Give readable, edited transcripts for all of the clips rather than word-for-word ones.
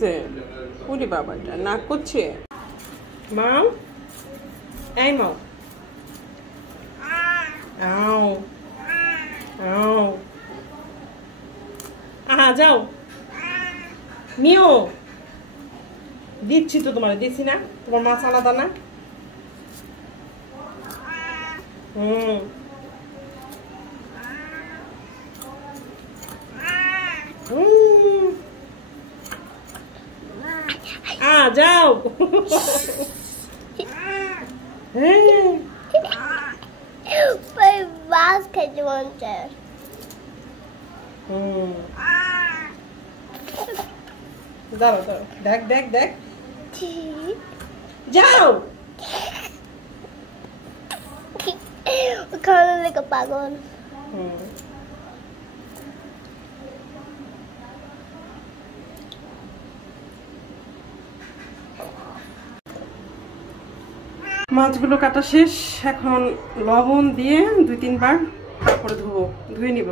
হয়েছে? ওরে বাবাটা নাক করছে। মাও, এই মাও, আও আও, আহা যাও। মিও, দিচ্ছি তো তোমার, দিচ্ছি না? তোমার মাছ আলাদা না? যাও। মাছ খেতে মন চায়। দাঁড়াও দাঁড়াও, দেখ দেখ দেখ, যাও। খাওয়া লেগে পাগল। মাছগুলো কাটা শেষ, এখন লবণ দিয়ে 2-3 বার তারপরে ধুয়ে নিব।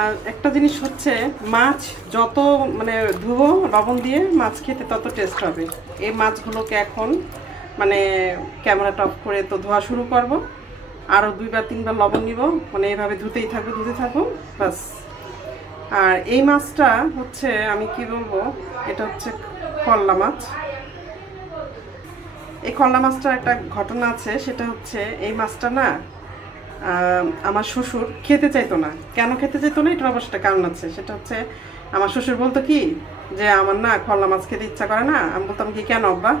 আর একটা জিনিস হচ্ছে, মাছ যত মানে ধুবো লবণ দিয়ে মাছ খেতে তত টেস্ট হবে। এই মাছগুলোকে এখন মানে ক্যামেরাটা অফ করে তো ধোয়া শুরু করব। আরও 2-3 বার লবণ নিব, মানে এইভাবে ধুতে থাকবো বাস। আর এই মাছটা হচ্ছে আমি কি বলবো, এটা হচ্ছে খল্লা মাছ। এই খল্লা মাছটার একটা ঘটনা আছে, সেটা হচ্ছে এই মাছটা না আমার শ্বশুর খেতে চাইতো না। কেন খেতে চাইতো না, এটার অবশ্য একটা কারণ আছে। সেটা হচ্ছে আমার শ্বশুর বলতো কি যে আমার না খল্লা মাছ খেতে ইচ্ছা করে না। আমি বলতাম কি কেন আব্বা?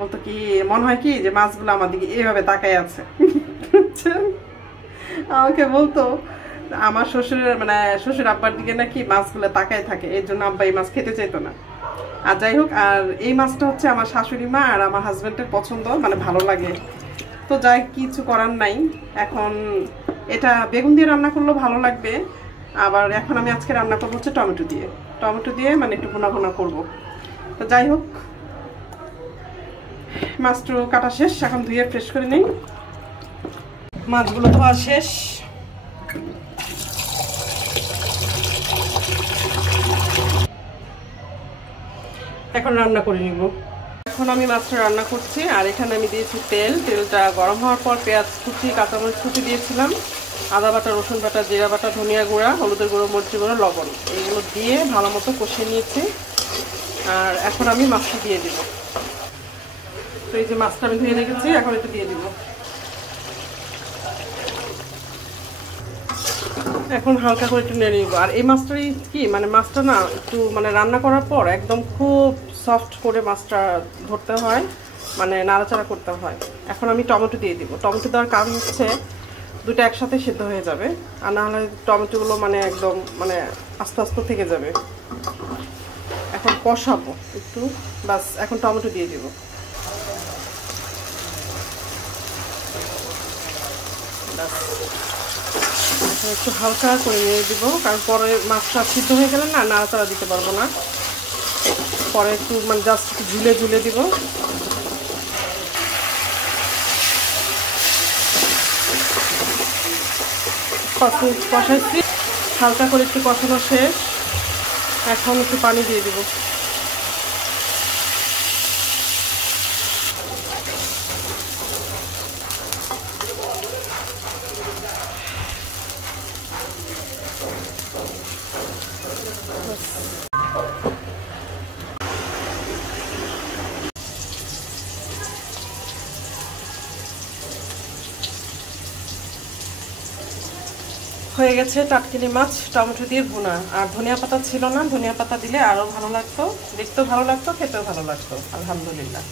বলতো কি মনে হয় কি যে মাছগুলো আমার দিকে এইভাবে তাকায় আছে। আমাকে বলতো আমার শ্বশুরের মানে শ্বশুর আব্বার দিকে নাকি মাছগুলো তাকায় থাকে, এর জন্য আব্বা এই মাছ খেতে চাইতো না। আর যাই হোক, আর এই মাছটা হচ্ছে আমার শাশুড়ি মা আর আমার হাজবেন্ডের পছন্দ, মানে ভালো লাগে। তো যাই কিছু করার নাই। এখন এটা বেগুন দিয়ে রান্না করলেও ভালো লাগবে। আবার এখন আমি আজকে রান্না করবো হচ্ছে টমেটো দিয়ে মানে একটু ভুনা ভুনা করবো। তো যাই হোক, মাছটা কাটা শেষ, এখন ধুয়ে ফ্রেশ করে নিই। মাছগুলো ধোয়া শেষ, এখন রান্না করে নিব। এখন আমি মাছটা রান্না করছি, আর এখানে আমি দিয়েছি তেলটা গরম হওয়ার পর পেঁয়াজ কুচি, কাঁচামরিচ কুচি দিয়েছিলাম, আদা বাটা, রসুন বাটা, জিরা বাটা, ধনিয়া গুঁড়া, হলুদের গুঁড়ো, মরিচের গুঁড়ো, লবণ, এইগুলো দিয়ে ভালো মতো কষিয়ে নিয়েছি। আর এখন আমি মাছটা দিয়ে দিব। তো এই যে মাছটা আমি ধুয়ে রেখেছি, এখন একটু দিয়ে দিব। এখন হালকা করে একটু নেড়ে নিব। আর এই মাছটাই কি মানে মাছটা না একটু মানে রান্না করার পর একদম খুব সফট করে মাছটা ধরতে হয়, মানে নাড়াচাড়া করতে হয়। এখন আমি টমেটো দিয়ে দিব। টমেটো দেওয়ার কারণ হচ্ছে দুটো একসাথে সিদ্ধ হয়ে যাবে, আর না হলে টমেটোগুলো মানে একদম মানে আস্তে আস্তে থেকে যাবে। এখন কষাবো একটু, বাস। এখন টমেটো দিয়ে দিব। বাস, একটু হালকা করে নিয়ে দিব, কারণ পরে মাছটা সিদ্ধ হয়ে গেলে না নাড়াচাড়া দিতে পারবো না। পরে একটু মানে জাস্ট একটু ঝুলে দিব। কষাইছি, হালকা করে একটু কষানো শেষ, এখন একটু পানি দিয়ে দিব। হয়ে গেছে টাটকিনি মাছ টমেটো দিয়ে ভুনা। আর ধনিয়া পাতা ছিল না, ধনিয়া পাতা দিলে আরও ভালো লাগতো, দেখতেও ভালো লাগতো, খেতেও ভালো লাগতো। আলহামদুলিল্লাহ।